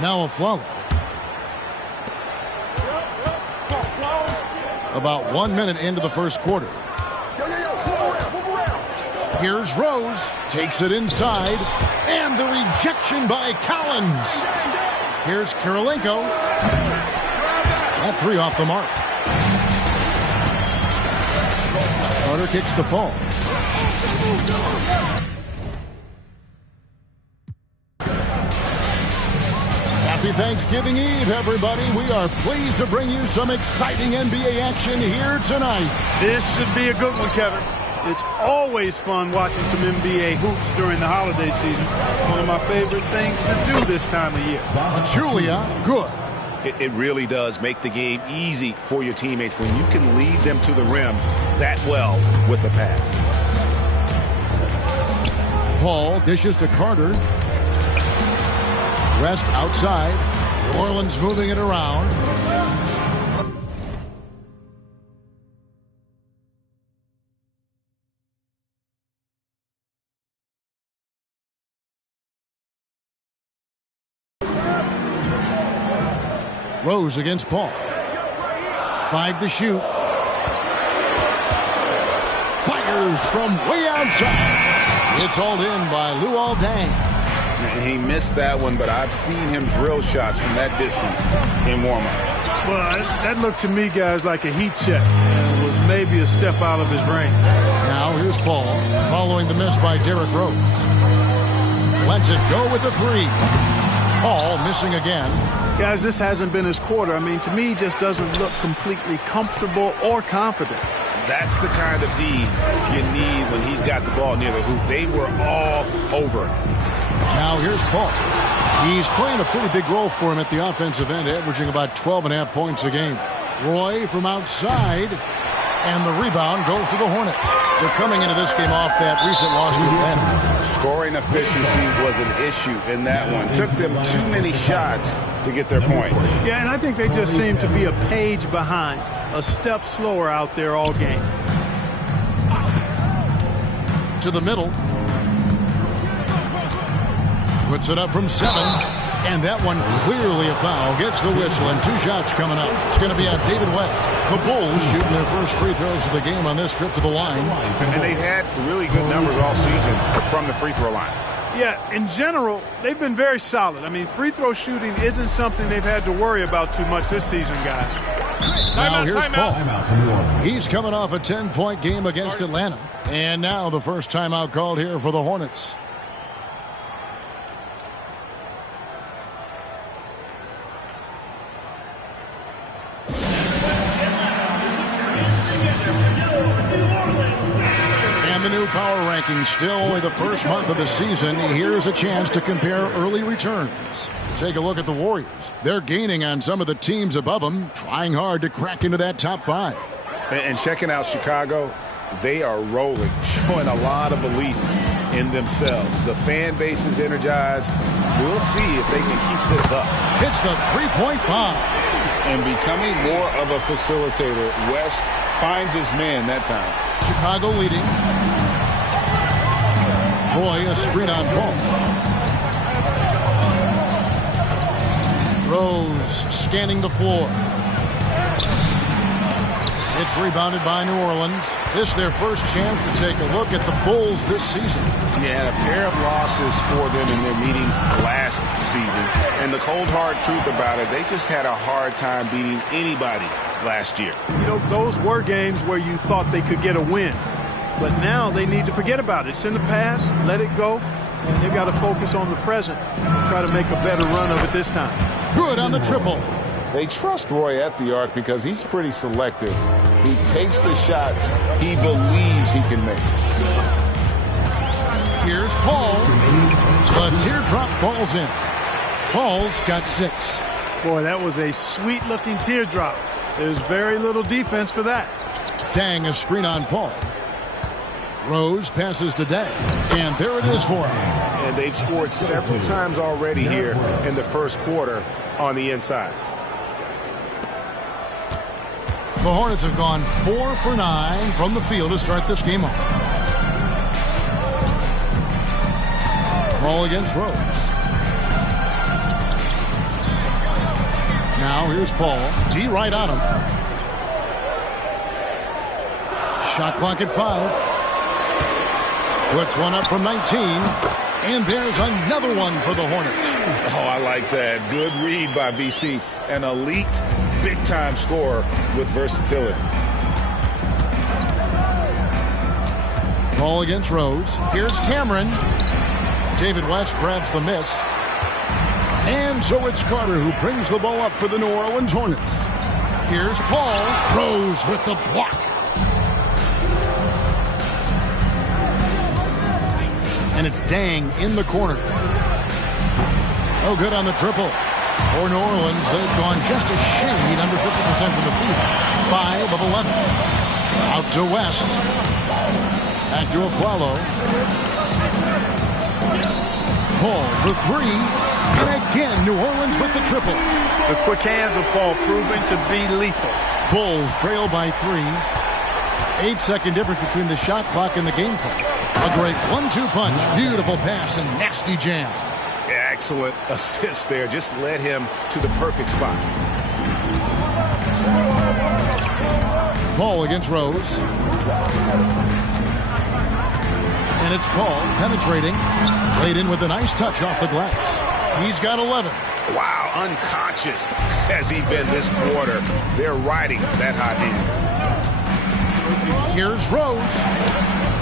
Now Afflalo. About 1 minute into the first quarter. Here's Rose. Takes it inside. And the rejection by Collins. Here's Kirilenko. That three off the mark. Carter kicks to Paul. Happy Thanksgiving Eve, everybody. We are pleased to bring you some exciting NBA action here tonight. This should be a good one, Kevin. It's always fun watching some NBA hoops during the holiday season. One of my favorite things to do this time of year. Julia, good. It really does make the game easy for your teammates when you can lead them to the rim that well with the pass. Paul dishes to Carter. West outside. New Orleans moving it around. Rose against Paul. 5 to shoot. Fires from way outside. It's hauled in by Luol Deng. He missed that one, but I've seen him drill shots from that distance in warm-up. Well, that looked to me, guys, like a heat check. And was maybe a step out of his range. Now here's Paul, following the miss by Derrick Rose. Lets it go with the three. Paul missing again. Guys, this hasn't been his quarter. I mean, to me, he just doesn't look completely comfortable or confident. That's the kind of D you need when he's got the ball near the hoop. They were all over. Now here's Paul. He's playing a pretty big role for him at the offensive end, averaging about 12.5 points a game. Roy from outside, and the rebound goes to the Hornets. They're coming into this game off that recent loss to Atlanta. Scoring efficiency was an issue in that one. Took them too many shots to get their points. Yeah, and I think they just seem to be a page behind, a step slower out there all game. To the middle. Puts it up from 7. And that one clearly a foul. Gets the whistle and 2 shots coming up. It's going to be on David West. The Bulls shooting their first free throws of the game on this trip to the line. And they've had really good numbers all season from the free throw line. Yeah, in general, they've been very solid. I mean, free throw shooting isn't something they've had to worry about too much this season, guys. Now here's Paul. He's coming off a 10-point game against Atlanta. And now the first timeout called here for the Hornets. The new power rankings, still only the first month of the season. Here's a chance to compare early returns. Take a look at the Warriors. They're gaining on some of the teams above them, trying hard to crack into that top 5. And checking out Chicago, they are rolling, showing a lot of belief in themselves. The fan base is energized. We'll see if they can keep this up. Hits the three-point bomb. And becoming more of a facilitator, West finds his man that time. Chicago leading. Roy, a screen on Paul. Rose scanning the floor. It's rebounded by New Orleans. This is their first chance to take a look at the Bulls this season. Yeah, a pair of losses for them in their meetings last season. And the cold, hard truth about it, they just had a hard time beating anybody last year. You know, those were games where you thought they could get a win. But now they need to forget about it. It's in the past. Let it go. And they've got to focus on the present and try to make a better run of it this time. Good on the triple. They trust Roy at the arc because he's pretty selective. He takes the shots he believes he can make. Here's Paul. The teardrop falls in. Paul's got 6. Boy, that was a sweet-looking teardrop. There's very little defense for that. Deng, a screen on Paul. Rose passes to Deng. And there it is for him. And they've scored several times already here in the first quarter on the inside. The Hornets have gone 4 for 9 from the field to start this game off. Ball against Rose. Now here's Paul. D right on him. Shot clock at 5. Puts one up from 19. And there's another one for the Hornets. Oh, I like that. Good read by VC. An elite, big-time scorer with versatility. Ball against Rose. Here's Cameron. David West grabs the miss. And so it's Carter who brings the ball up for the New Orleans Hornets. Here's Paul. Rose with the block. And it's Dang in the corner. Oh, good on the triple. For New Orleans, they've gone just a shade under 50% from the field. 5 of 11. Out to West. Back to Afflalo. Paul for 3. And again, New Orleans with the triple. The quick hands of Paul proving to be lethal. Bulls trail by 3. 8-second difference between the shot clock and the game clock. A great 1-2 punch. Beautiful pass and nasty jam. Excellent assist there. Just led him to the perfect spot. Paul against Rose. And it's Paul penetrating. Played in with a nice touch off the glass. He's got 11. Wow, unconscious has he been this quarter. They're riding that hot hand. Here's Rose.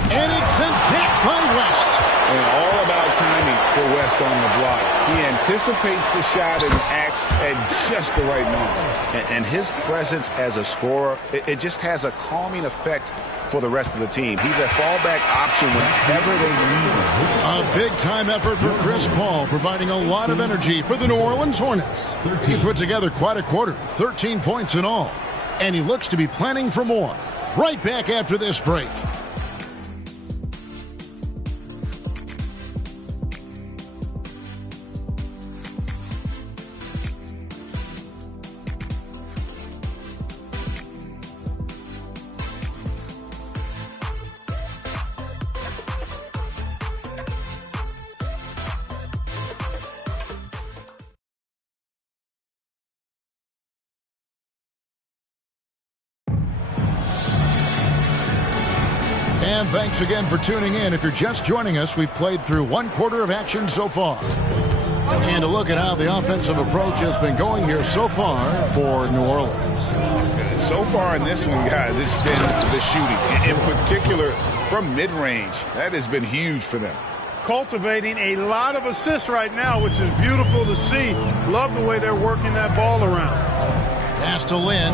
And it's sent back by West. And all about timing for West on the block. He anticipates the shot and acts at just the right moment. And his presence as a scorer, it just has a calming effect for the rest of the team. He's a fallback option whenever they need him. A big-time effort for Chris Paul, providing a lot of energy for the New Orleans Hornets. He put together quite a quarter, 13 points in all. And he looks to be planning for more. Right back after this break. And thanks again for tuning in. If you're just joining us, we've played through 1 quarter of action so far. And a look at how the offensive approach has been going here so far for New Orleans. So far in this one, guys, it's been the shooting. In particular, from mid-range. That has been huge for them. Cultivating a lot of assists right now, which is beautiful to see. Love the way they're working that ball around. Pass to Lynn.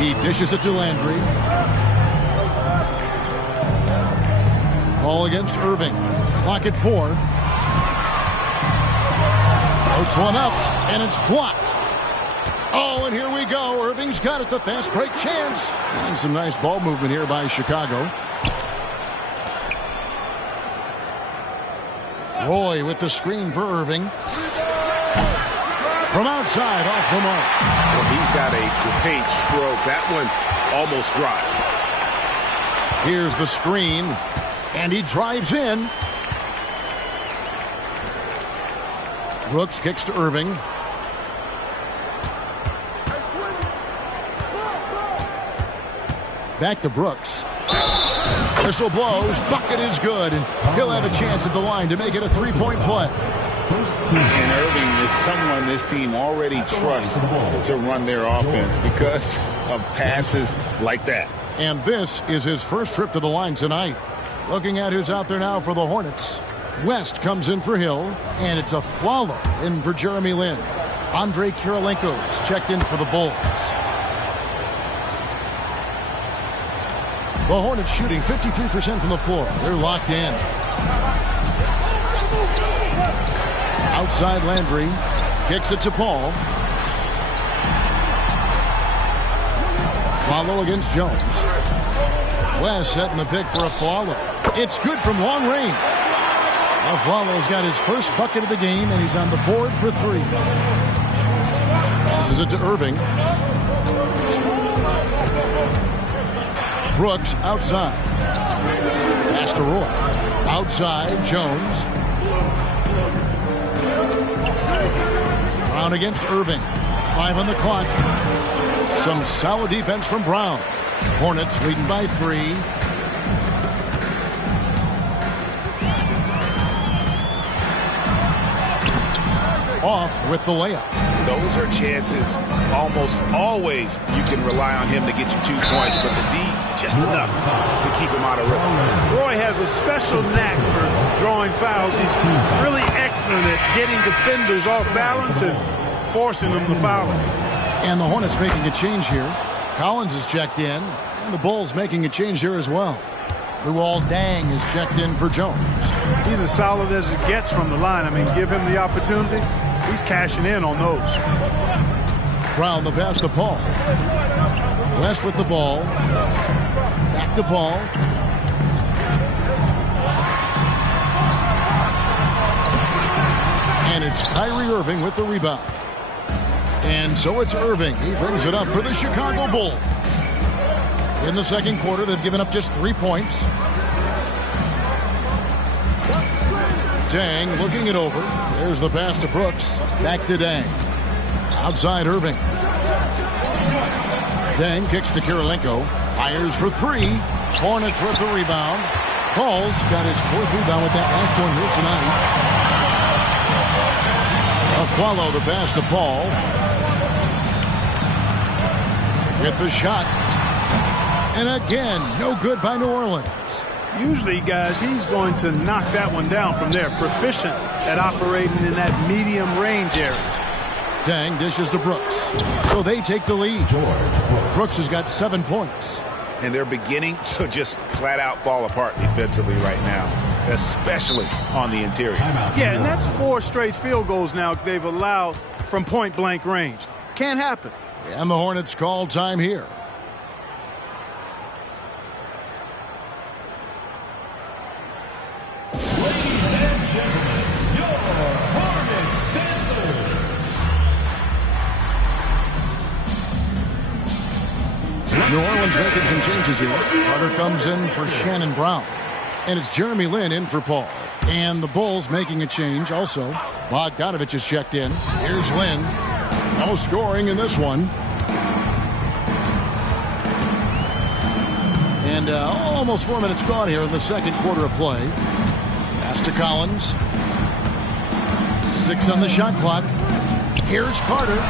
He dishes it to Landry. Ball against Irving. Clock at 4. Floats one up, and it's blocked. Oh, and here we go. Irving's got it. The fast break chance. And some nice ball movement here by Chicago. Roy with the screen for Irving. From outside, off the mark. Well, he's got a great stroke. That one almost dropped. Here's the screen, and he drives in. Brooks kicks to Irving. Back to Brooks. Whistle blows. Bucket is good, and he'll have a chance at the line to make it a 3-point play. And Irving is someone this team already trusts to run their offense because of passes like that. And this is his first trip to the line tonight. Looking at who's out there now for the Hornets. West comes in for Hill, and it's Afflalo in for Jeremy Lin. Andre Kirilenko's checked in for the Bulls. The Hornets shooting 53% from the floor. They're locked in. Outside Landry. Kicks it to Paul. Afflalo against Jones. West setting the pick for Afflalo. It's good from long range. Afflalo's got his first bucket of the game, and he's on the board for 3. Passes it to Irving. Brooks outside. Pass to Roy. Outside, Jones. Brown against Irving. 5 on the clock. Some solid defense from Brown. Hornets leading by 3. Off with the layup. Those are chances almost always you can rely on him to get you 2 points, but the D just enough to keep him out of rhythm. Roy has a special knack for drawing fouls. He's really excellent at getting defenders off balance and forcing them to foul him. And the Hornets making a change here. Collins is checked in, and the Bulls making a change here as well. Luol Deng is checked in for Jones. He's as solid as it gets from the line. I mean, give him the opportunity. He's cashing in on those. Brown the pass to Paul. West with the ball. Back to Paul. And it's Kyrie Irving with the rebound. And so it's Irving. He brings it up for the Chicago Bulls. In the second quarter, they've given up just 3 points. Deng looking it over. There's the pass to Brooks. Back to Deng. Outside Irving. Deng kicks to Kirilenko. Fires for 3. Hornets with the rebound. Paul's got his 4th rebound with that last one here tonight. A follow the pass to Paul. Hit the shot. And again, no good by New Orleans. Usually, guys, he's going to knock that one down from there. Proficient at operating in that medium range area. Deng dishes to Brooks. So they take the lead. Brooks has got 7 points. And they're beginning to just flat out fall apart defensively right now, especially on the interior. Yeah, and that's 4 straight field goals now they've allowed from point-blank range. Can't happen. And the Hornets call time here. New Orleans making some changes here. Carter comes in for Shannon Brown. And it's Jeremy Lin in for Paul. And the Bulls making a change also. Bogdanovich is checked in. Here's Lin. No scoring in this one. And almost 4 minutes gone here in the second quarter of play. Pass to Collins. 6 on the shot clock. Here's Carter.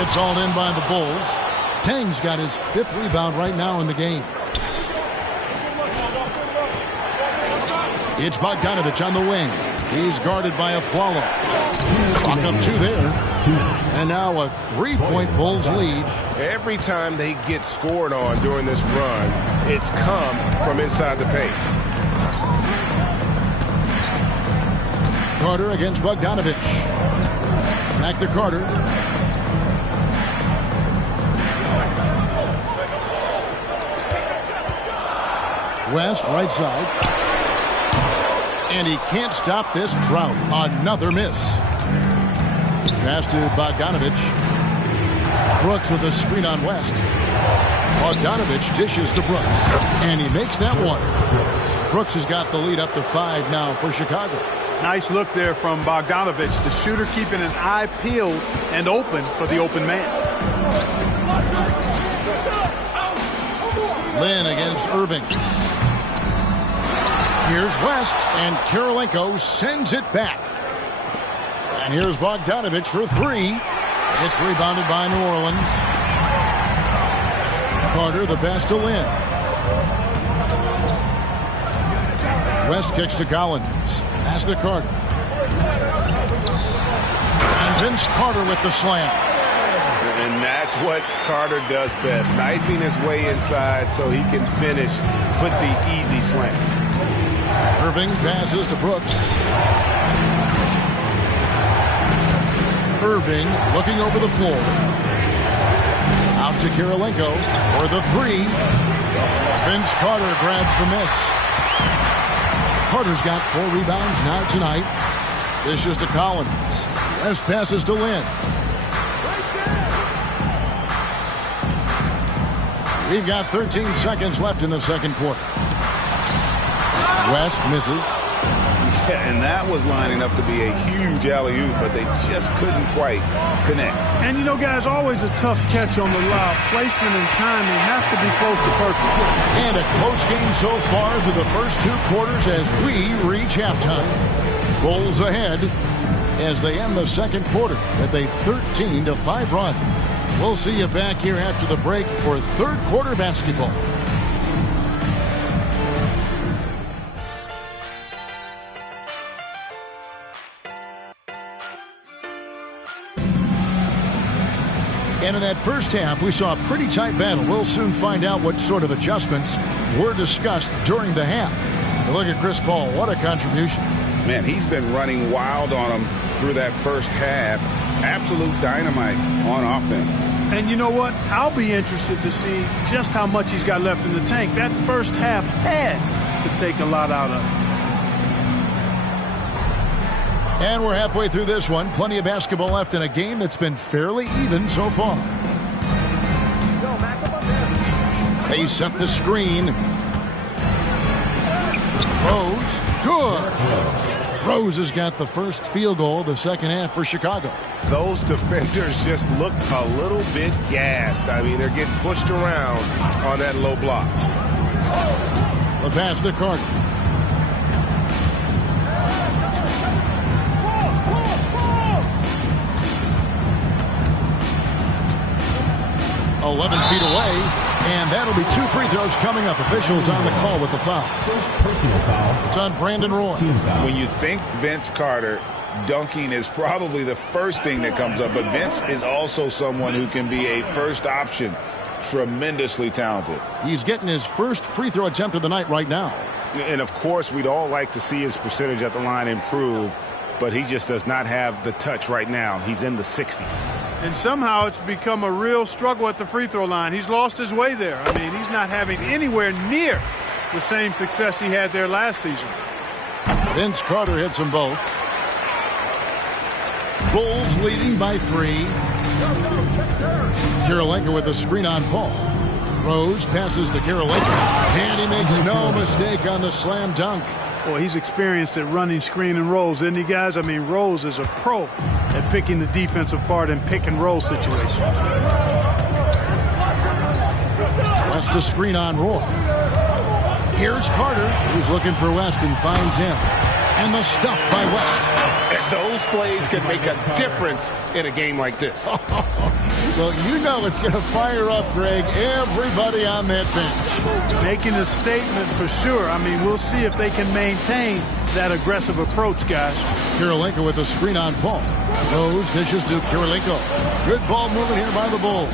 It's all in by the Bulls. Deng's got his 5th rebound right now in the game. It's Bogdanovich on the wing. He's guarded by Afflalo. Clock up 2 there. And now a 3-point Bulls lead. Every time they get scored on during this run, it's come from inside the paint. Carter against Bogdanovich. Back to Carter. West, right side. And he can't stop this drought. Another miss. Pass to Bogdanovich. Brooks with a screen on West. Bogdanovich dishes to Brooks. And he makes that one. Brooks has got the lead up to 5 now for Chicago. Nice look there from Bogdanovich. The shooter keeping an eye peeled and open for the open man. Lin against Irving. Here's West, and Kirilenko sends it back. And here's Bogdanovich for 3. It's rebounded by New Orleans. Carter, the pass to Lin. West kicks to Collins. Pass to Carter. And Vince Carter with the slam. And that's what Carter does best, knifing his way inside so he can finish with the easy slam. Irving passes to Brooks. Irving looking over the floor. Out to Kirilenko for the 3. Vince Carter grabs the miss. Carter's got 4 rebounds now tonight. This is to Collins. West passes to Lin. We've got 13 seconds left in the second quarter. West misses. And that was lining up to be a huge alley-oop, but they just couldn't quite connect. And, you know, guys, always a tough catch on the lob. Placement and timing have to be close to perfect. And a close game so far through the first 2 quarters as we reach halftime. Bulls ahead as they end the second quarter with a 13-5 run. We'll see you back here after the break for third quarter basketball. And in that first half, we saw a pretty tight battle. We'll soon find out what sort of adjustments were discussed during the half. And look at Chris Paul. What a contribution. Man, he's been running wild on him through that first half. Absolute dynamite on offense. And you know what? I'll be interested to see just how much he's got left in the tank. That first half had to take a lot out of him. And we're halfway through this one. Plenty of basketball left in a game that's been fairly even so far. They set the screen. Rose, good. Rose has got the first field goal of the second half for Chicago. Those defenders just look a little bit gassed. I mean, they're getting pushed around on that low block. The pass to Carter. 11 feet away, and that'll be 2 free throws coming up. Officials on the call with the foul. First personal foul. It's on Brandon Roy. When you think Vince Carter, dunking is probably the first thing that comes up, but Vince is also someone who can be a first option. Tremendously talented. He's getting his first free throw attempt of the night right now. And, of course, we'd all like to see his percentage at the line improve, but he just does not have the touch right now. He's in the 60s. And somehow it's become a real struggle at the free throw line. He's lost his way there. I mean, he's not having anywhere near the same success he had there last season. Vince Carter hits them both. Bulls leading by 3. Kirilenko with a screen on Paul. Rose passes to Kirilenko, and he makes no mistake on the slam dunk. Boy, he's experienced at running screen and rolls, isn't he, guys? I mean, Rose is a pro at picking the defense apart in pick and roll situations. West a screen on Roy. Here's Carter, who's looking for West and finds him. And the stuff by West. And those plays can make a difference in a game like this. Well, you know it's going to fire up, Greg, everybody on that bench. Making a statement for sure. I mean, we'll see if they can maintain that aggressive approach, guys. Kirilenko with a screen on Paul. Rose dishes to Kirilenko. Good ball movement here by the Bulls.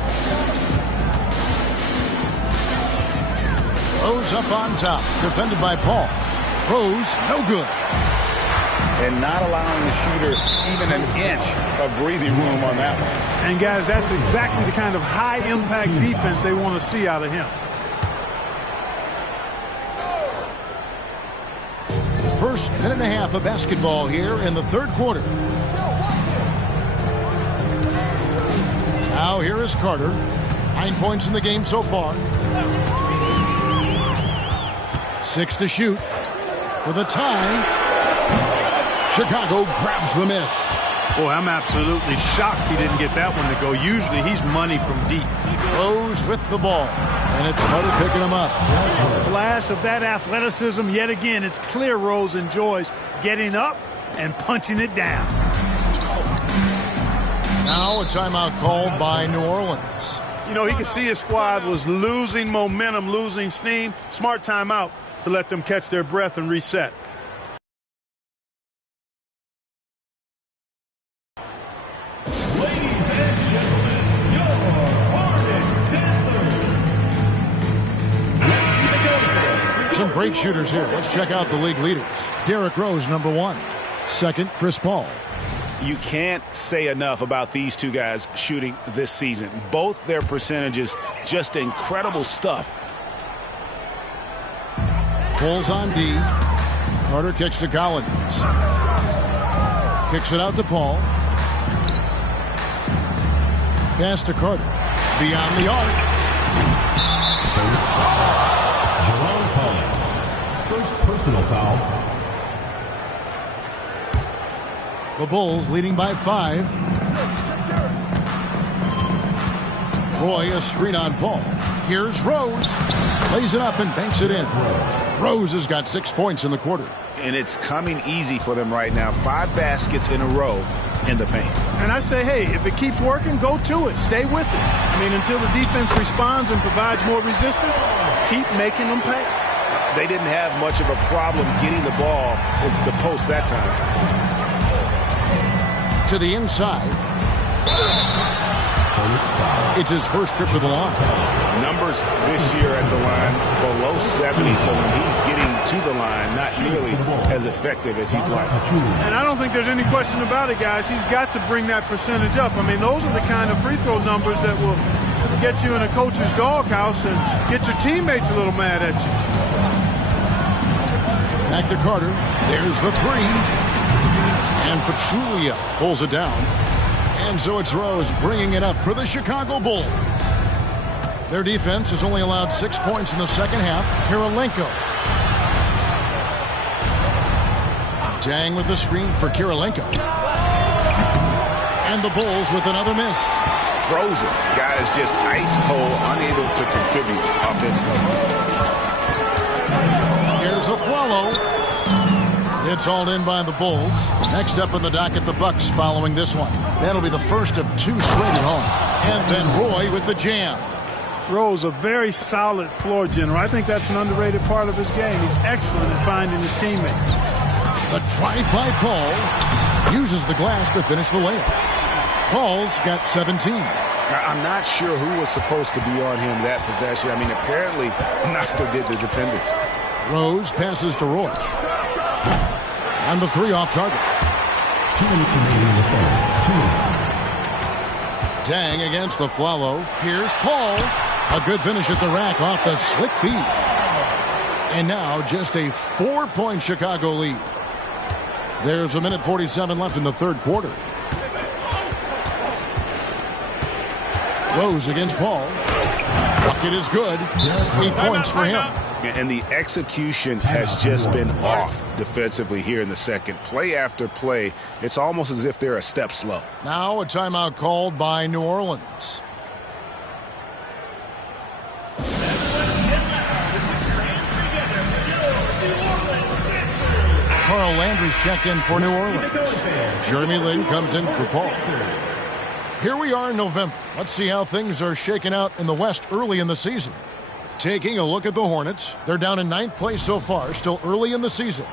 Rose up on top, defended by Paul. Rose, no good. And not allowing the shooter even an inch of breathing room on that one. And, guys, that's exactly the kind of high-impact defense they want to see out of him. First minute and a half of basketball here in the third quarter. Now here is Carter. 9 points in the game so far. 6 to shoot. For the tie. Chicago grabs the miss. Boy, I'm absolutely shocked he didn't get that one to go. Usually he's money from deep. Rose with the ball. And it's Carter picking him up. A flash of that athleticism yet again. It's clear Rose enjoys getting up and punching it down. Now a timeout called by New Orleans. You know, he could see his squad was losing momentum, losing steam. Smart timeout to let them catch their breath and reset. Ladies and gentlemen, your Hornets dancers. Some great shooters here. Let's check out the league leaders. Derrick Rose, number 1. Second, Chris Paul. You can't say enough about these two guys shooting this season. Both their percentages, just incredible stuff. Bulls on D. Carter kicks to Collins. Kicks it out to Paul. Pass to Carter. Beyond the arc. Jerome Collins. First personal foul. The Bulls leading by 5. Roy, a screen on Paul. Here's Rose. Lays it up and banks it in. Rose has got 6 points in the quarter. And it's coming easy for them right now. 5 baskets in a row in the paint. And I say, hey, if it keeps working, go to it. Stay with it. I mean, until the defense responds and provides more resistance, keep making them pay. They didn't have much of a problem getting the ball into the post that time. To the inside. It's his first trip to the line. Numbers this year at the line below 70, so when he's getting to the line, not nearly as effective as he'd like. And I don't think there's any question about it, guys. He's got to bring that percentage up. I mean, those are the kind of free throw numbers that will get you in a coach's doghouse and get your teammates a little mad at you. Back to Carter. There's the 3. And Pachulia pulls it down. And so it's Rose bringing it up for the Chicago Bulls. Their defense has only allowed 6 points in the second half. Kirilenko. Dang with the screen for Kirilenko. And the Bulls with another miss. Frozen. Guys just ice cold, unable to contribute offensively. Here's a Flalo. It's hauled in by the Bulls. Next up in the docket, the Bucks following this one. That'll be the first of 2 straight at home. And then Roy with the jam. Rose, a very solid floor general. I think that's an underrated part of his game. He's excellent at finding his teammates. The drive by Paul uses the glass to finish the layup. Paul's got 17. Now, I'm not sure who was supposed to be on him that possession. I mean, apparently neither did the defenders. Rose passes to Roy. And the 3 off target. 2 minutes remaining in the third. 2 minutes. Dang against the Flalo. Here's Paul. A good finish at the rack off the slick feed. And now just a 4-point Chicago lead. There's a minute 47 left in the third quarter. Rose against Paul. Bucket is good. 8 points for him. And the execution has just been off defensively here in the second. Play after play, it's almost as if they're a step slow. Now a timeout called by New Orleans. Carl Landry's checked in for New Orleans. Jeremy Lin comes in for Paul. Here we are in November. Let's see how things are shaking out in the West early in the season. Taking a look at the Hornets. They're down in 9th place so far, still early in the season.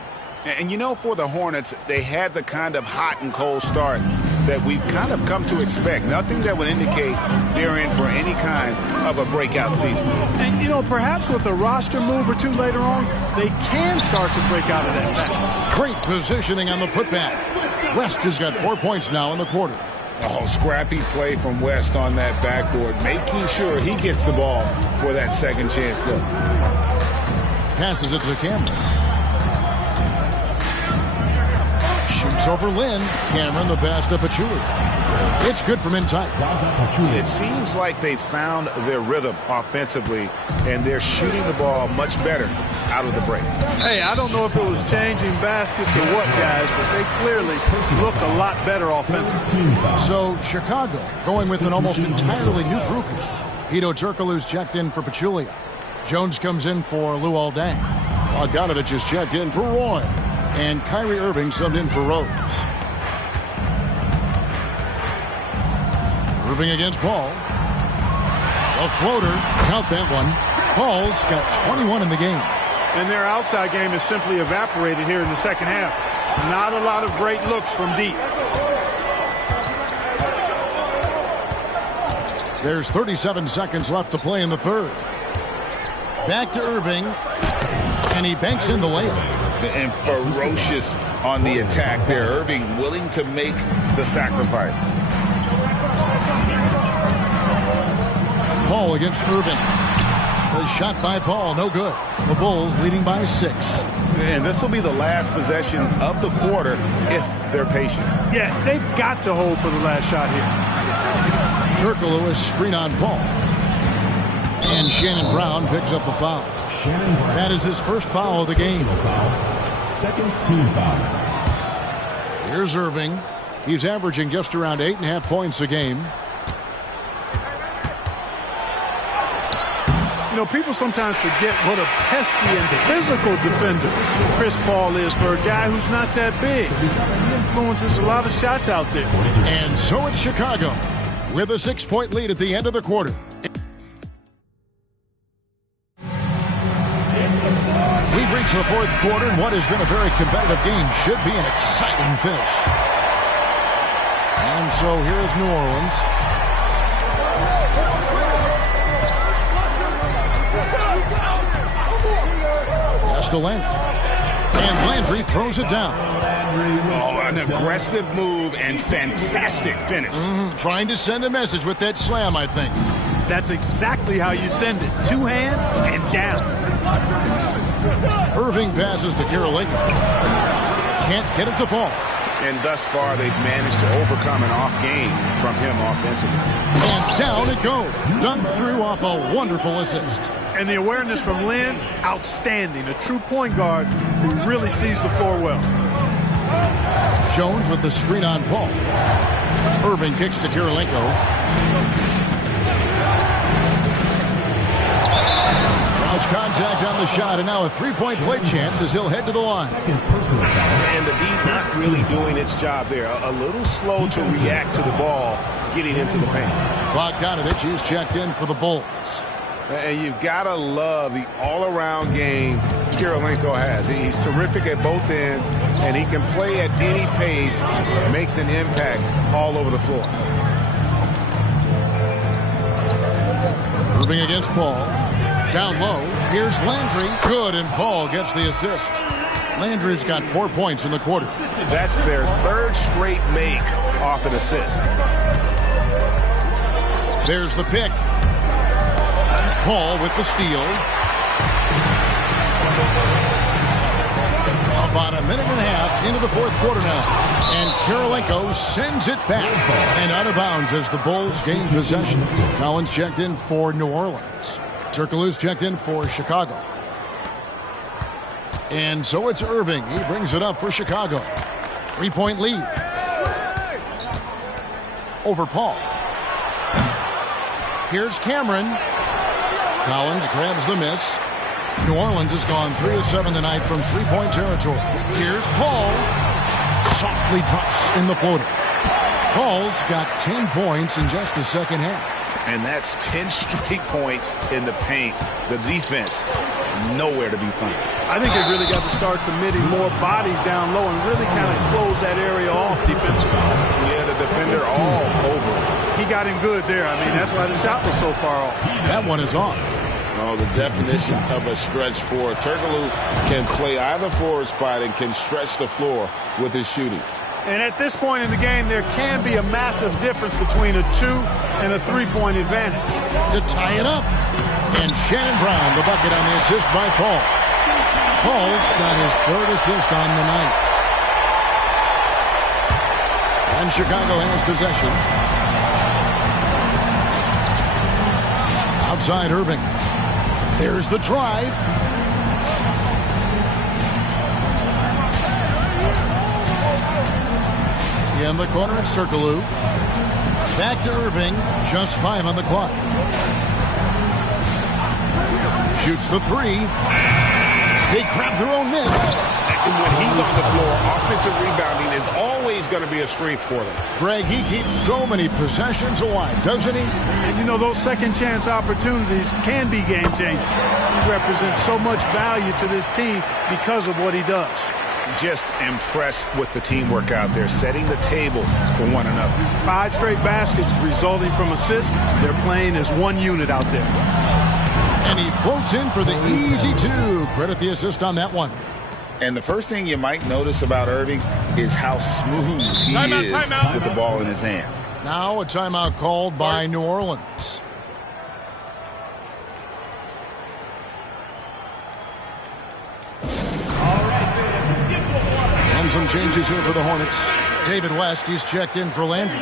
And you know, for the Hornets, they had the kind of hot and cold start that we've kind of come to expect. Nothing that would indicate they're in for any kind of a breakout season. And, you know, perhaps with a roster move or 2 later on, they can start to break out of that back. Great positioning on the putback. West has got 4 points now in the quarter. Oh, scrappy play from West on that backboard, making sure he gets the ball for that second chance look. Passes it to Cameron. Shoots over Lynn. Cameron the pass to Pachulia. It's good from in tight. It seems like they found their rhythm offensively, and they're shooting the ball much better out of the break. Hey, I don't know if it was changing baskets or what, guys, but they clearly look a lot better offensively. So Chicago going with an almost entirely new group here. Hedo Turkoglu's checked in for Pachulia. Jones comes in for Luol Deng. Bogdanovich is checked in for Roy. And Kyrie Irving subbed in for Rose. Irving against Paul. A floater. Count that one. Paul's got 21 in the game. And their outside game is simply evaporated here in the second half. Not a lot of great looks from deep. There's 37 seconds left to play in the third. Back to Irving. And he banks in the layup. And ferocious on the attack there. Irving willing to make the sacrifice. Paul against Irving. The shot by Paul, no good. The Bulls leading by 6. And this will be the last possession of the quarter if they're patient. Yeah, they've got to hold for the last shot here. Turkoglu is screen on Paul. And Shannon Brown picks up the foul. That is his first foul of the game. Second team foul. Here's Irving. He's averaging just around 8.5 points a game. You know, people sometimes forget what a pesky and physical defender Chris Paul is for a guy who's not that big. He influences a lot of shots out there. And so it's Chicago with a 6-point lead at the end of the quarter. We've reached the fourth quarter, and what has been a very competitive game should be an exciting finish. And so here's New Orleans. To Landry. And Landry throws it down. Oh, an aggressive move and fantastic finish. Trying to send a message with that slam, I think. That's exactly how you send it. 2 hands and down. Irving passes to Kirilenko. Can't get it to fall. And thus far, they've managed to overcome an off game from him offensively. And down it goes. Dunk through off a wonderful assist. And the awareness from Lin, outstanding. A true point guard who really sees the floor well. Jones with the screen on Paul. Irving kicks to Kirilenko. Draws contact on the shot, and now a 3-point play chance as he'll head to the line. And the D not really doing its job there. A little slow to react to the ball getting into the paint. Bogdanovich is checked in for the Bulls. And you've got to love the all-around game Kirilenko has. He's terrific at both ends, and he can play at any pace, makes an impact all over the floor. Irving against Paul. Down low. Here's Landry. Good, and Paul gets the assist. Landry's got 4 points in the quarter. That's their 3rd straight make off an assist. There's the pick. Paul with the steal. About a minute and a half into the fourth quarter now. And Kirilenko sends it back. And out of bounds as the Bulls gain possession. Collins checked in for New Orleans. Turkoglu's checked in for Chicago. And so it's Irving. He brings it up for Chicago. 3-point lead. Over Paul. Here's Cameron. Collins grabs the miss. New Orleans has gone 3 of 7 tonight from 3-point territory. Here's Paul. Softly drops in the floater. Paul's got 10 points in just the second half. And that's 10 straight points in the paint. The defense, nowhere to be found. I think they really got to start committing more bodies down low and really kind of close that area off defensively. Yeah, the defender all over. He got him good there. I mean, that's why the shot was so far off. That one is off. Oh, the definition of a stretch forward. Turkoglu can play either forward spot and can stretch the floor with his shooting. And at this point in the game, there can be a massive difference between a 2 and a 3-point advantage. To tie it up. And Shannon Brown, the bucket on the assist by Paul. Paul's got his 3rd assist on the night. And Chicago has possession. Outside Irving. There's the drive. In the corner, it's Turkoglu. Back to Irving. Just 5 on the clock. Shoots the 3. They grab their own miss. And when he's on the floor, offensive rebounding is always going to be a strength for them. Greg, he keeps so many possessions alive, doesn't he? And you know, those second chance opportunities can be game changers. He represents so much value to this team because of what he does. Just impressed with the teamwork out there, setting the table for one another. 5 straight baskets resulting from assists. They're playing as one unit out there. And he floats in for the easy 2. Credit the assist on that one. And the first thing you might notice about Irving is how smooth he is with the ball in his hands. Now a timeout called by New Orleans. And some changes here for the Hornets. David West, he's checked in for Landry.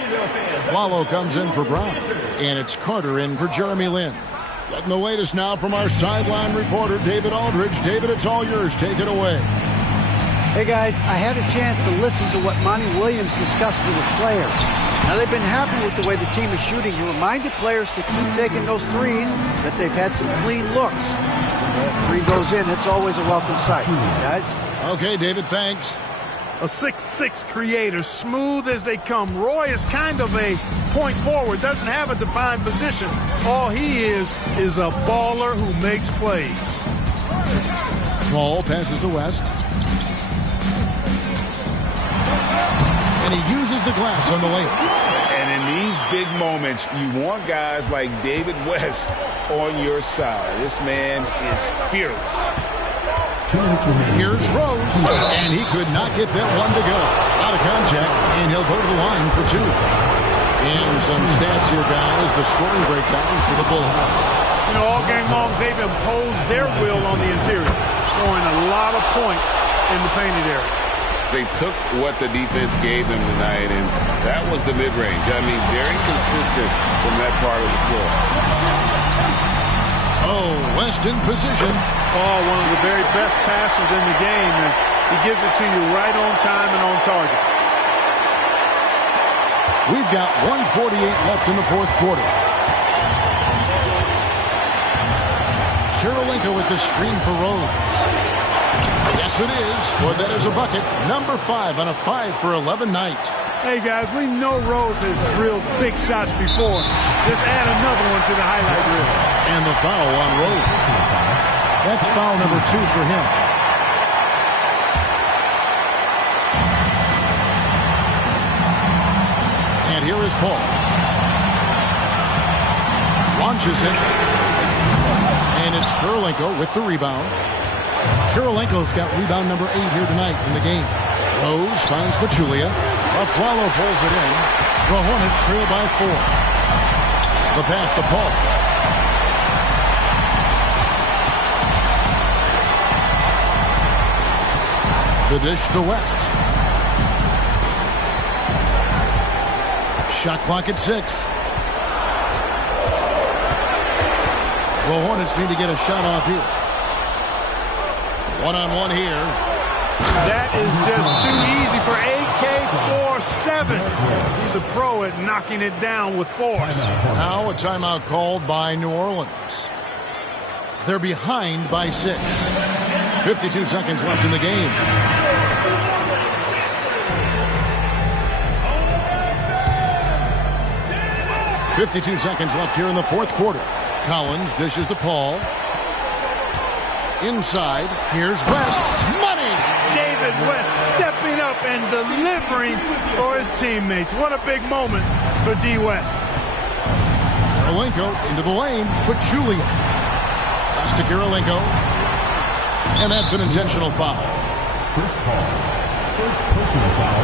Flalo comes in for Brown. And it's Carter in for Jeremy Lin. Getting the latest now from our sideline reporter, David Aldridge. David, it's all yours. Take it away. Hey guys, I had a chance to listen to what Monty Williams discussed with his players. Now they've been happy with the way the team is shooting. He reminded players to keep taking those threes, that they've had some clean looks. When the three goes in, it's always a welcome sight. Guys? Okay, David, thanks. A 6'6" creator, smooth as they come. Roy is kind of a point forward, doesn't have a defined position. All he is a baller who makes plays. Ball passes to West. And he uses the glass on the lane. And in these big moments, you want guys like David West on your side. This man is fearless. Here's Rose, and he could not get that one to go. Out of contact, and he'll go to the line for two. And some stats here, guys, the scoring breakdowns for the Bulls. You know, all game long, they've imposed their will on the interior, scoring a lot of points in the painted area. They took what the defense gave them tonight, and that was the mid-range. I mean, very consistent from that part of the floor. Oh, West in position. Oh, one of the very best passers in the game, and he gives it to you right on time and on target. We've got 1:48 left in the fourth quarter. Kirilenko with the screen for Rose. Yes, it is. Boy, that is a bucket. Number 5 on a 5 for 11 night. Hey, guys, we know Rose has drilled big shots before. Just add another one to the highlight reel. And the foul on Rose. That's foul number 2 for him. And here is Paul. Launches it. And it's Kirilenko with the rebound. Kirilenko's got rebound number 8 here tonight in the game. Rose finds Pachulia. Afflalo pulls it in. The Hornets trail by 4. The pass to Paul. The dish to West. Shot clock at 6. The Hornets need to get a shot off here. One-on-one here. That is just too easy for AK-47. He's a pro at knocking it down with force. Now a timeout called by New Orleans. They're behind by 6. 52 seconds left in the game. .52 seconds left here in the fourth quarter. Collins dishes to Paul. Inside, here's West. Money! David West stepping up and delivering for his teammates. What a big moment for D. West. Kirilenko into the lane. Pachulia. Pass to Kirilenko. And that's an intentional foul. Chris Paul. First personal foul.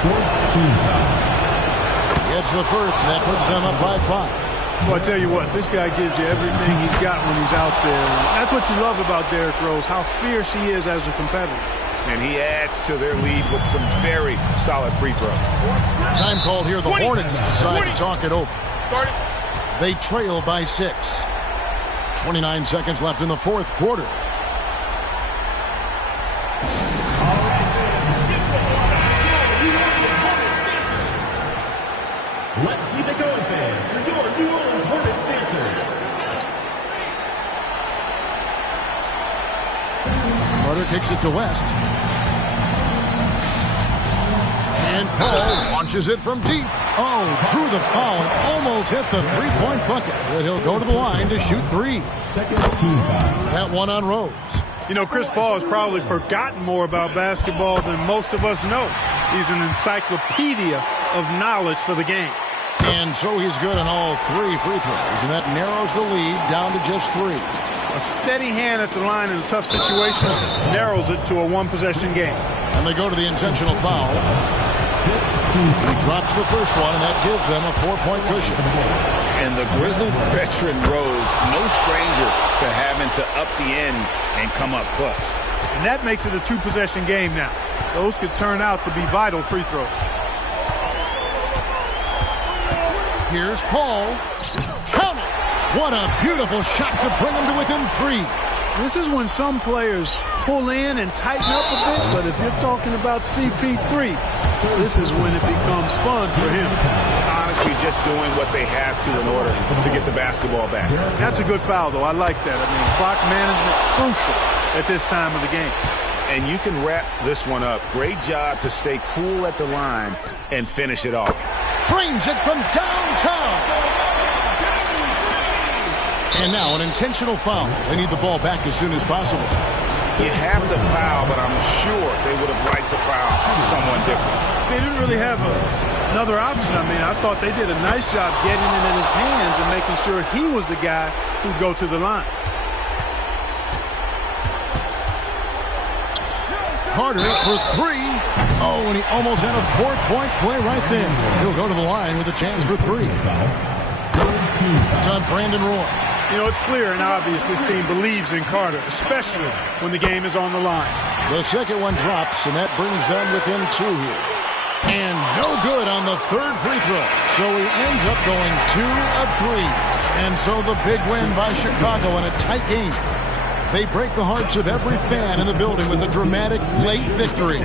Fourth team foul. It's the first, and that puts them up by 5. Well, I tell you what, this guy gives you everything he's got when he's out there. And that's what you love about Derrick Rose, how fierce he is as a competitor. And he adds to their lead with some very solid free throws. Time called here. The Hornets decide to talk it over. They trail by 6. 29 seconds left in the fourth quarter. Let's keep it going, fans, for your New Orleans Hornets dancers. Carter kicks it to West. And Paul launches it from deep. Oh, drew the foul and almost hit the three-point bucket. But he'll go to the line to shoot 3. Second team foul. That one on Rose. You know, Chris Paul has probably forgotten more about basketball than most of us know. He's an encyclopedia of knowledge for the game. And so he's good on all 3 free throws, and that narrows the lead down to just 3. A steady hand at the line in a tough situation narrows it to a one-possession game. And they go to the intentional foul. He drops the first one, and that gives them a 4-point cushion. And the grizzled veteran Rose, no stranger to having to up the end and come up clutch. And that makes it a 2-possession game now. Those could turn out to be vital free throws. Here's Paul. Count it! What a beautiful shot to bring him to within 3. This is when some players pull in and tighten up a bit, but if you're talking about CP3, this is when it becomes fun for him. Honestly, just doing what they have to in order to get the basketball back. That's a good foul, though. I like that. I mean, clock management crucial at this time of the game. And you can wrap this one up. Great job to stay cool at the line and finish it off. Trains it from downtown. And now an intentional foul. They need the ball back as soon as possible. You have to foul, but I'm sure they would have liked to foul someone different. They didn't really have another option. I mean, I thought they did a nice job getting it in his hands and making sure he was the guy who'd go to the line. Carter for three. Oh, and he almost had a 4-point play right there. He'll go to the line with a chance for three. It's on Brandon Roy. You know, it's clear and obvious this team believes in Carter, especially when the game is on the line. The second one drops, and that brings them within two here. And no good on the third free throw. So he ends up going 2 of 3. And so the big win by Chicago in a tight game. They break the hearts of every fan in the building with a dramatic late victory.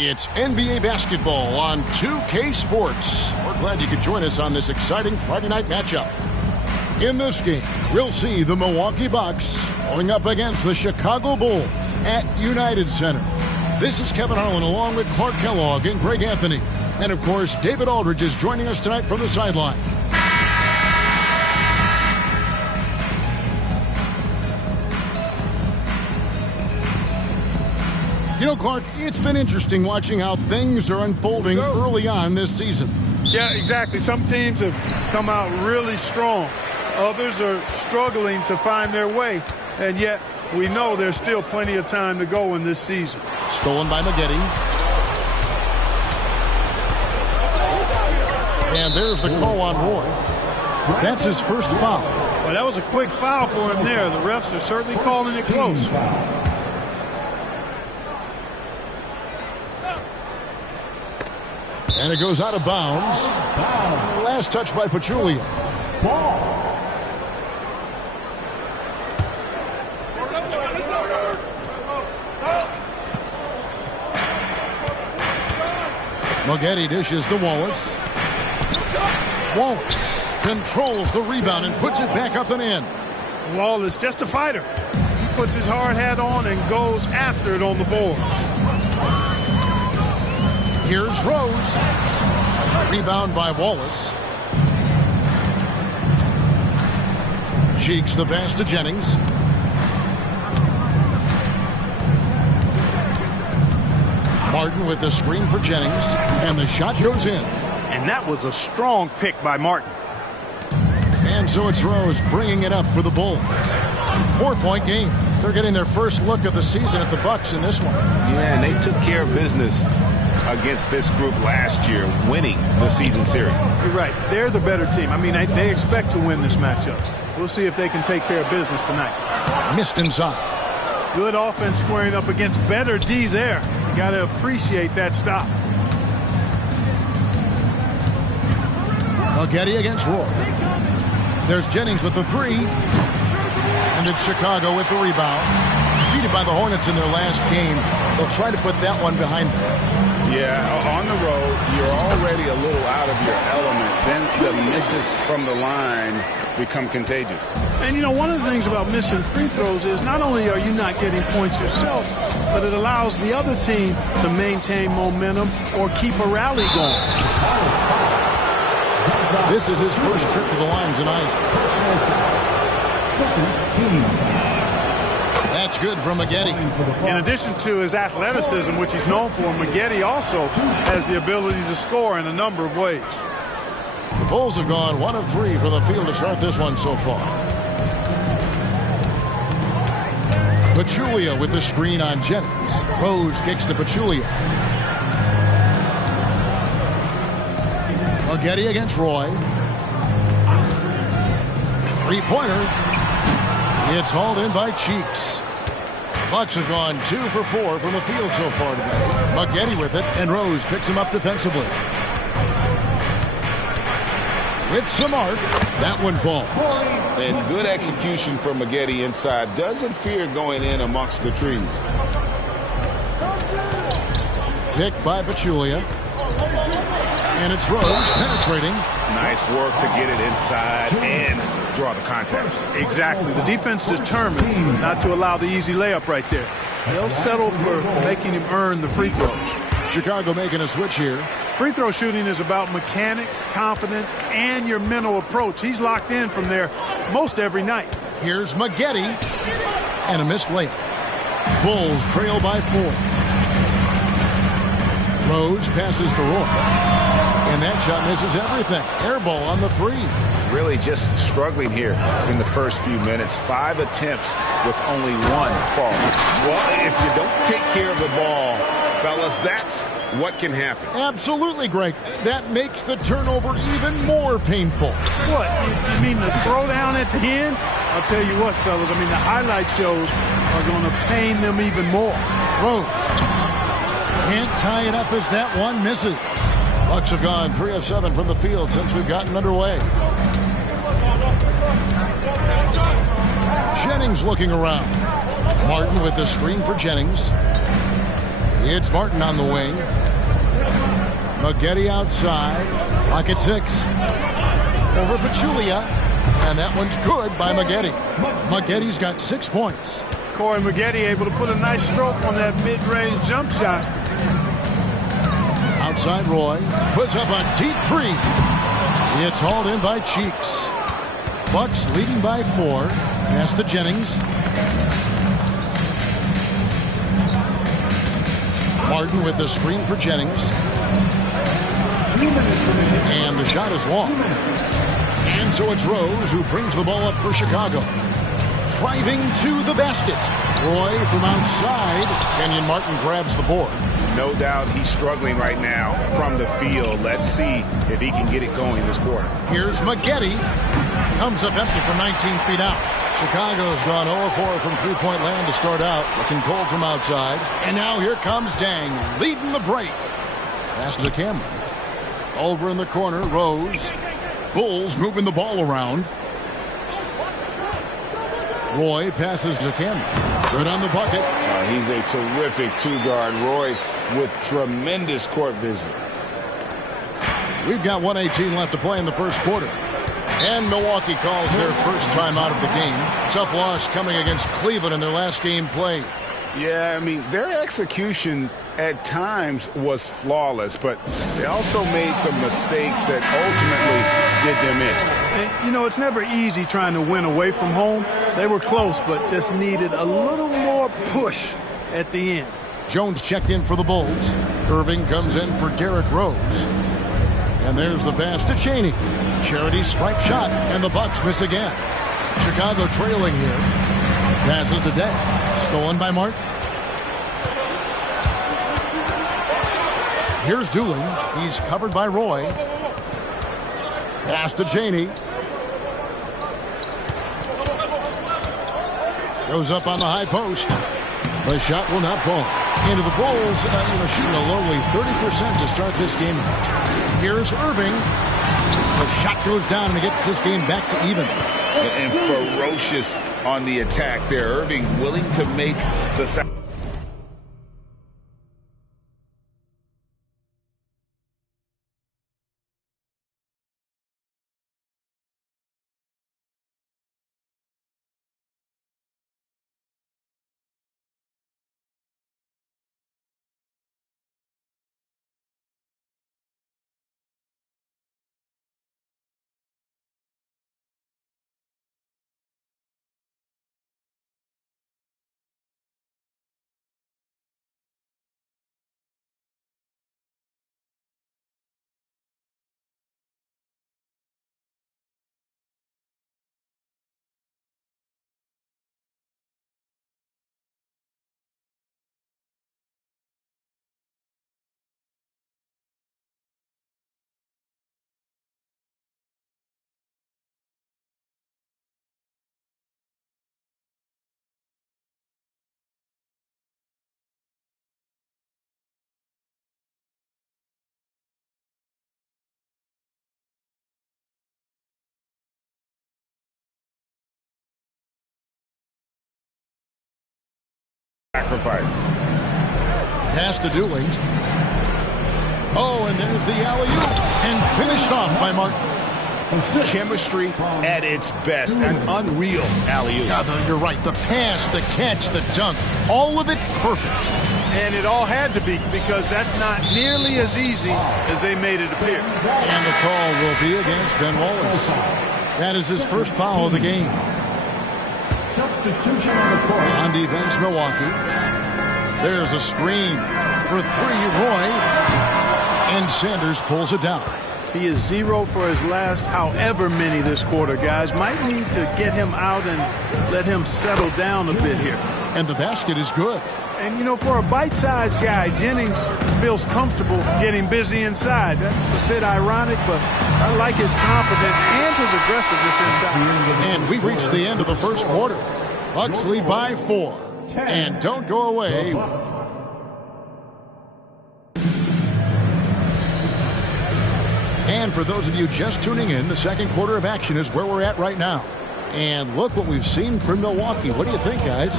It's NBA basketball on 2K Sports. We're glad you could join us on this exciting Friday night matchup. In this game, we'll see the Milwaukee Bucks going up against the Chicago Bulls at United Center. This is Kevin Harlan along with Clark Kellogg and Greg Anthony. And, of course, David Aldridge is joining us tonight from the sideline. You know, Clark, it's been interesting watching how things are unfolding early on this season. Yeah, exactly. Some teams have come out really strong. Others are struggling to find their way. And yet, we know there's still plenty of time to go in this season. Stolen by Maggette. And there's the call on Roy. That's his first foul. Well, that was a quick foul for him there. The refs are certainly calling it close. And it goes out of bounds. Last touch by Pachulia. Maggette dishes to Wallace. Wallace controls the rebound and puts it back up and in. Wallace, just a fighter. He puts his hard hat on and goes after it on the boards. Here's Rose. Rebound by Wallace. Cheeks the pass to Jennings. Martin with the screen for Jennings. And the shot goes in. And that was a strong pick by Martin. And so it's Rose bringing it up for the Bulls. 4-point game. They're getting their first look of the season at the Bucks in this one. Yeah, and they took care of business against this group last year, winning the season series. You're right. They're the better team. I mean, they expect to win this matchup. We'll see if they can take care of business tonight. Missed inside. Good offense squaring up against better D there. You got to appreciate that stop. Maggette against Roy. There's Jennings with the three. And it's Chicago with the rebound. Defeated by the Hornets in their last game. They'll try to put that one behind them. Yeah, on the road, you're already a little out of your element. Then the misses from the line become contagious. And, you know, one of the things about missing free throws is not only are you not getting points yourself, but it allows the other team to maintain momentum or keep a rally going. This is his first trip to the line tonight. That's good from Maggette. In addition to his athleticism, which he's known for, Maggette also has the ability to score in a number of ways. The Bulls have gone 1 of 3 from the field to start this one so far. Pachulia with the screen on Jennings. Rose kicks to Pachulia. Maggette against Roy. Three-pointer. It's hauled in by Cheeks. Bucks have gone 2 for 4 from the field so far today. Maggette with it, and Rose picks him up defensively. With some arc, that one falls. And good execution from Maggette inside. Doesn't fear going in amongst the trees. Picked by Pachulia. And it's Rose penetrating. Nice work to get it inside and draw the contact. Exactly. The defense determined not to allow the easy layup right there. They'll settle for making him earn the free throw. Chicago making a switch here. Free throw shooting is about mechanics, confidence, and your mental approach. He's locked in from there most every night. Here's Maggette. And a missed layup. Bulls trail by 4. Rose passes to Roy. And that shot misses everything. Air ball on the 3. Really just struggling here in the first few minutes. 5 attempts with only 1 fall. Well, if you don't take care of the ball, fellas, that's what can happen. Absolutely, Greg. That makes the turnover even more painful. What? You mean the throwdown at the end? I'll tell you what, fellas. I mean, the highlight shows are going to pain them even more. Rose can't tie it up as that one misses. Bucks have gone 3 of 7 from the field since we've gotten underway. Jennings looking around. Martin with the screen for Jennings. It's Martin on the wing. Maggette outside. Rocket 6. Over Pachulia. And that one's good by Maggette. Maggette's got 6 points. Corey Maggette able to put a nice stroke on that mid-range jump shot. Outside Roy. Puts up a deep 3. It's hauled in by Cheeks. Bucks leading by 4. Pass to Jennings. Martin with the screen for Jennings. And the shot is long. And so it's Rose who brings the ball up for Chicago. Driving to the basket. Roy from outside. Kenyon Martin grabs the board. No doubt he's struggling right now from the field. Let's see if he can get it going this quarter. Here's Maggette. Comes up empty from 19 feet out. Chicago's gone 0-4 from three-point land to start out. Looking cold from outside. And now here comes Dang leading the break. Pass to Cameron. Over in the corner, Rose. Bulls moving the ball around. Roy passes to Cameron. Good on the bucket. He's a terrific two-guard. Roy with tremendous court vision. We've got 1:18 left to play in the first quarter. And Milwaukee calls their first time out of the game. Tough loss coming against Cleveland in their last game played. Yeah, I mean, their execution at times was flawless, but they also made some mistakes that ultimately did them in. And, you know, it's never easy trying to win away from home. They were close, but just needed a little more push at the end. Jones checked in for the Bulls. Irving comes in for Derrick Rose. And there's the pass to Chaney. Charity stripe shot, and the Bucks miss again. Chicago trailing here. Passes to Day. Stolen by Martin. Here's Dooling. He's covered by Roy. Pass to Chaney. Goes up on the high post. The shot will not fall. Into the Bulls, shooting a lowly 30% to start this game. Here's Irving. The shot goes down and it gets this game back to even. And ferocious on the attack there. Irving willing to make the sacrifice. Pass to Dooling. Oh, and there's the alley-oop. And finished off by Martin. Chemistry at its best. An unreal alley-oop. Yeah, you're right. The pass, the catch, the dunk. All of it perfect. And it all had to be, because that's not nearly as easy as they made it appear. And the call will be against Ben Wallace. That is his first foul of the game. Substitution on the court. On defense, Milwaukee. There's a screen for 3, Roy. And Sanders pulls it down. He is 0 for his last however many this quarter, guys. Might need to get him out and let him settle down a bit here. And the basket is good. And, you know, for a bite-sized guy, Jennings feels comfortable getting busy inside. That's a bit ironic, but I like his confidence and his aggressiveness inside. And we reach the end of the first quarter. Bucks lead by 4. And don't go away. And for those of you just tuning in, the second quarter of action is where we're at right now. And look what we've seen from Milwaukee. What do you think, guys?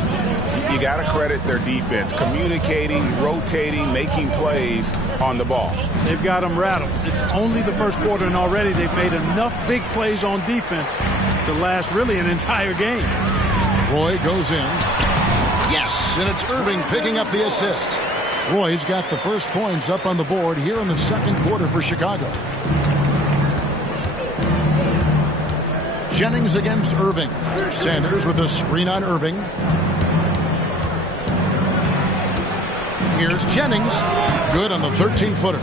You got to credit their defense, communicating, rotating, making plays on the ball. They've got them rattled. It's only the first quarter, and already they've made enough big plays on defense to last really an entire game. Roy goes in. Yes, and it's Irving picking up the assist. Roy's got the first points up on the board here in the second quarter for Chicago. Jennings against Irving. Sanders with a screen on Irving. Here's Jennings. Good on the 13-footer.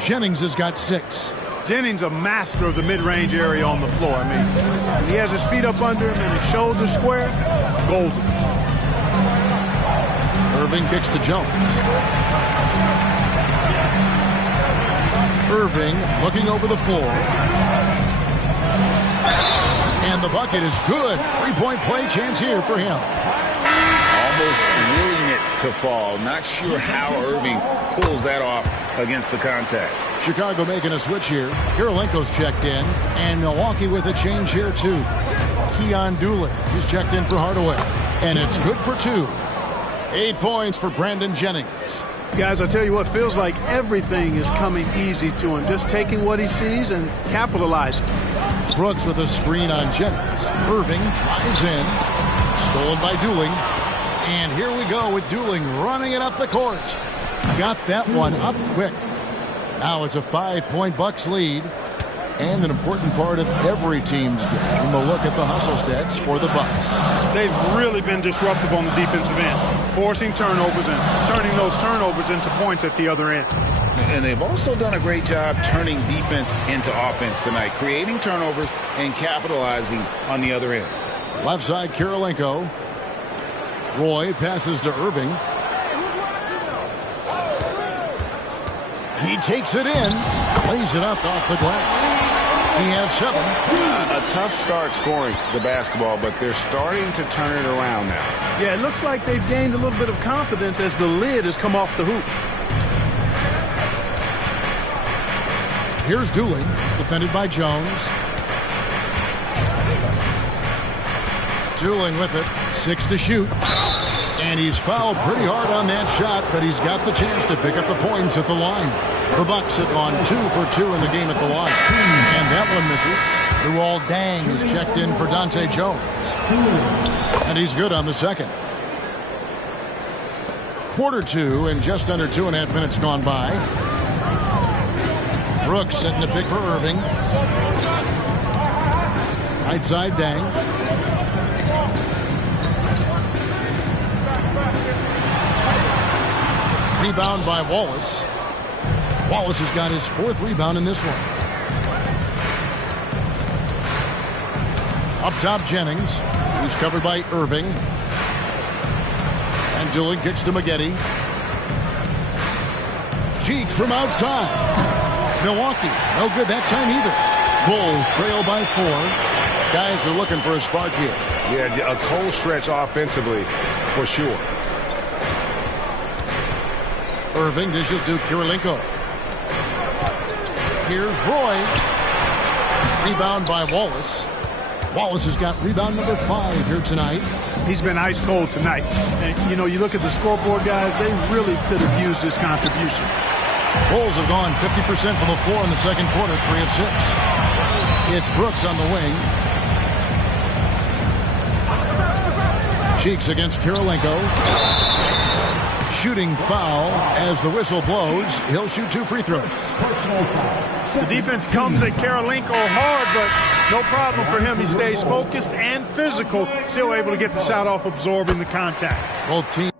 Jennings has got 6. Jennings a master of the mid-range area on the floor. I mean, when he has his feet up under him and his shoulders square, golden. Irving kicks to Jones. Irving looking over the floor. And the bucket is good. 3-point play chance here for him. Almost willing it to fall. Not sure how Irving pulls that off against the contact. Chicago making a switch here. Kirilenko's checked in. And Milwaukee with a change here, too. Keon Doolin. He's checked in for Hardaway. And it's good for 2. 8 points for Brandon Jennings. Guys, I tell you what, feels like everything is coming easy to him. Just taking what he sees and capitalizing. Brooks with a screen on Jennings. Irving drives in. Stolen by Dooling. And here we go with Dooling running it up the court. Got that one up quick. Now it's a 5-point Bucks lead. And an important part of every team's game. We'll look at the hustle stats for the Bucks. They've really been disruptive on the defensive end, forcing turnovers and turning those turnovers into points at the other end. And they've also done a great job turning defense into offense tonight, creating turnovers and capitalizing on the other end. Left side, Kirilenko. Roy passes to Irving. He takes it in, lays it up off the glass. He has 7. A tough start scoring the basketball, but they're starting to turn it around now. Yeah, it looks like they've gained a little bit of confidence as the lid has come off the hoop. Here's Dooling, defended by Jones. Dooling with it, 6 to shoot. And he's fouled pretty hard on that shot, but he's got the chance to pick up the points at the line. The Bucks have gone 2 for 2 in the game at the line. And that one misses. Luol Deng is checked in for Dante Jones. And he's good on the second. Quarter 2 and just under 2.5 minutes gone by. Brooks setting the pick for Irving. Right side, Deng. Rebound by Wallace. Wallace has got his 4th rebound in this one. Up top, Jennings. He's covered by Irving. And Dooling kicks to Maggette. Cheek from outside. Milwaukee, no good that time either. Bulls trail by 4. Guys are looking for a spark here. Yeah, a cold stretch offensively, for sure. Irving dishes to Kirilenko. Here's Roy. Rebound by Wallace. Wallace has got rebound number 5 here tonight. He's been ice cold tonight. And, you know, you look at the scoreboard, guys, they really could have used this contribution. Bulls have gone 50% from the floor in the second quarter, 3 of 6. It's Brooks on the wing. Cheeks against Kirilenko. Shooting foul as the whistle blows. He'll shoot 2 free throws. The defense comes at Kirilenko hard, but no problem for him. He stays focused and physical, still able to get the shot off, absorbing the contact. Both teams